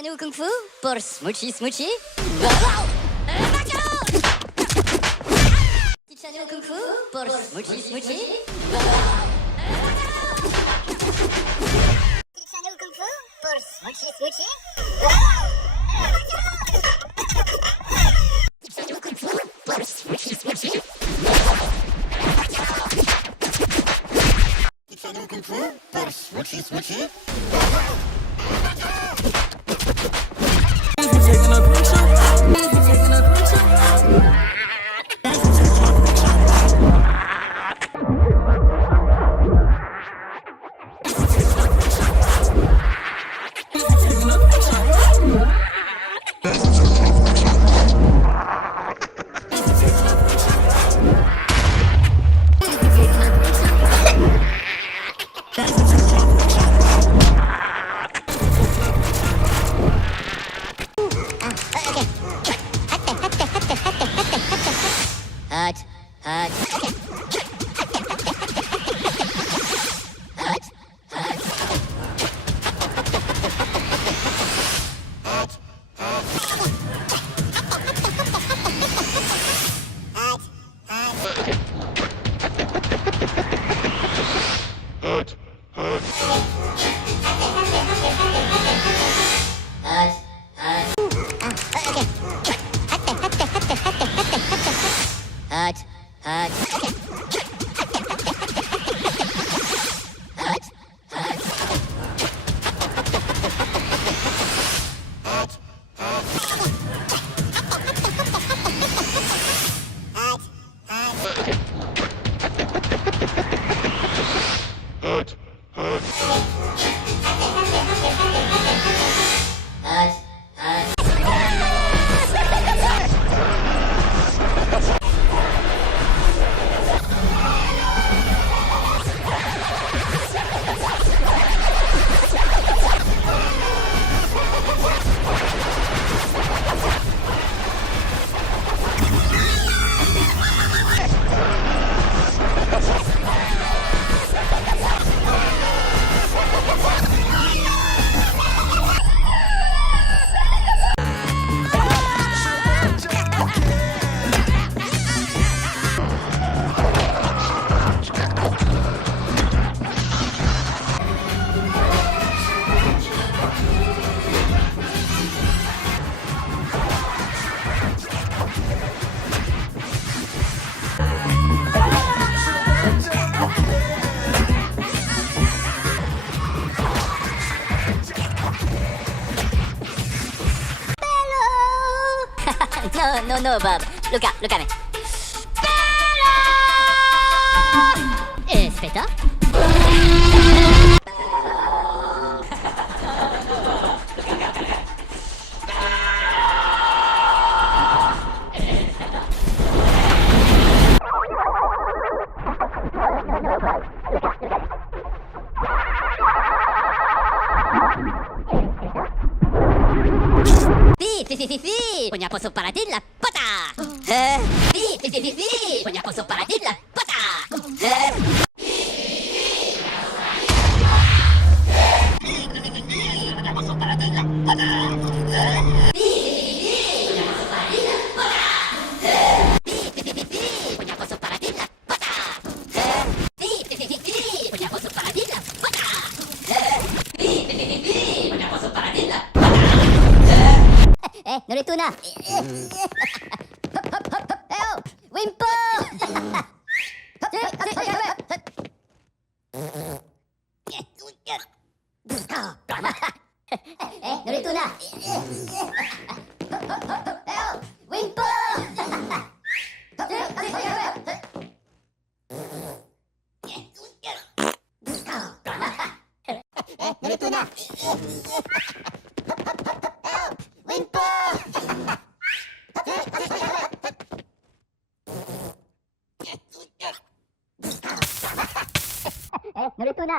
Teach nous Kung Fu pour Smoochie Smoochie. Teach nous Kung Fu pour Smoochie Smoochie. Teach nous Kung Fu pour Smoochie Smoochie. Teach nous Kung Fu pour Smoochie Smoochie. Teach nous Kung Fu pour Smoochie Smoochie. No, Bob. Look at me. Aspetta. Punya poso paratin la pata. Punya poso paratin la pata. Punya poso paratin la pata. Punya poso paratin la pata. Punya poso paratin la pata. Punya poso paratin la pata. Narito na. Hop. Oh, Wimpo! Narito na. Oh, Wimpo! Narito na. Wimpo! Narito na.